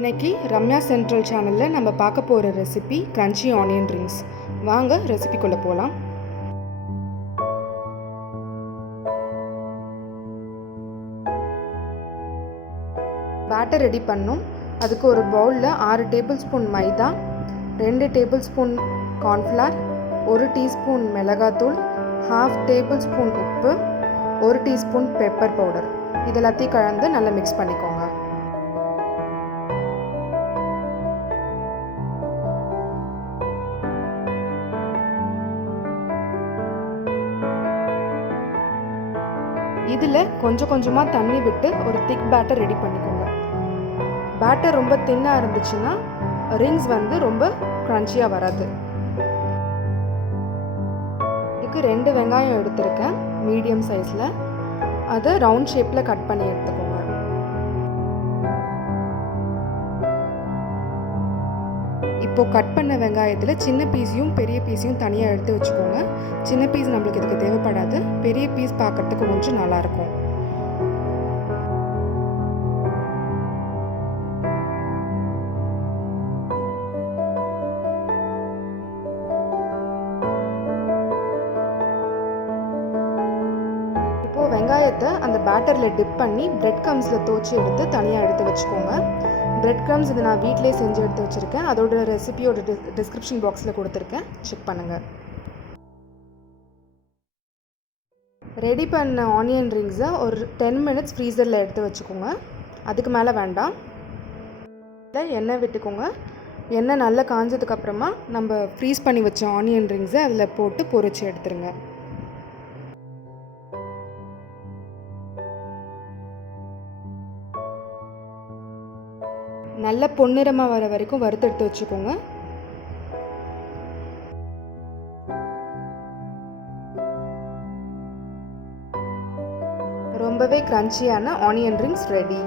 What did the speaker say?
இன்னைக்கு ரம்யா சென்ட்ரல் சேனலில் நம்ம பார்க்க போகிற ரெசிபி கிரன்ச்சி ஆனியன் ரிங்ஸ். வாங்க ரெசிபிக்குள்ளே போகலாம். பேட்டர் ரெடி பண்ணணும். அதுக்கு ஒரு பவுலில் 6 டேபிள் ஸ்பூன் மைதா, 2 டேபிள் ஸ்பூன் கார்ன்ஃப்ளவர், 1 டீஸ்பூன் மிளகாத்தூள், 1/2 டேபிள் ஸ்பூன் உப்பு, 1 டீஸ்பூன் பெப்பர் பவுடர் இதெல்லாத்தையும் கலந்து நல்லா மிக்ஸ் பண்ணிக்கோங்க. இதில் கொஞ்சம் கொஞ்சமாக தண்ணி விட்டு ஒரு திக் பேட்டர் ரெடி பண்ணிக்கோங்க. பேட்டர் ரொம்ப தின்னாக இருந்துச்சுன்னா ரிங்ஸ் ரொம்ப க்ரன்ச்சியாக வராது. இதுக்கு 2 வெங்காயம் எடுத்திருக்கேன் மீடியம் சைஸில். அதை ரவுண்ட் ஷேப்பில் கட் பண்ணி எடுத்துக்கோங்க. இப்போது கட் பண்ண வெங்காயத்தில் சின்ன பீஸையும் பெரிய பீஸையும் தனியாக எடுத்து வச்சுக்கோங்க. சின்ன பீஸ் நம்மளுக்கு இதுக்கு தேவைப்படாது, பெரிய பீஸ் பார்க்கறதுக்கு கொஞ்சம் நல்லாயிருக்கும். இப்போது வெங்காயத்தை அந்த பேட்டரில் டிப் பண்ணி பிரெட் க்ரம்ஸில் தோச்சி எடுத்து தனியாக எடுத்து வச்சுக்கோங்க. பிரெட் க்ரம்ஸ் இது நான் வீட்டிலே செஞ்சு எடுத்து வச்சுருக்கேன். அதோட ரெசிபியோட டிஸ்கிரிப்ஷன் பாக்ஸில் கொடுத்துருக்கேன், செக் பண்ணுங்கள். ரெடி பண்ண ஆனியன் ரிங்ஸை ஒரு 10 மினிட்ஸ் ஃப்ரீசரில் எடுத்து வச்சுக்கோங்க. அதுக்கு மேலே வேண்டாம். எண்ணெய் விட்டுக்கோங்க. எண்ணெய் நல்லா காஞ்சதுக்கப்புறமா நம்ம ஃப்ரீஸ் பண்ணி வச்ச ஆனியன் ரிங்ஸை அதில் போட்டு பொரிச்சு எடுத்துருங்க. நல்ல பொன்னிறமாக வர வரைக்கும் வறுத்தெடுத்து வச்சுக்கோங்க. ரொம்பவே கிரன்ச்சியான ஆனியன் ரிங்ஸ் ரெடி.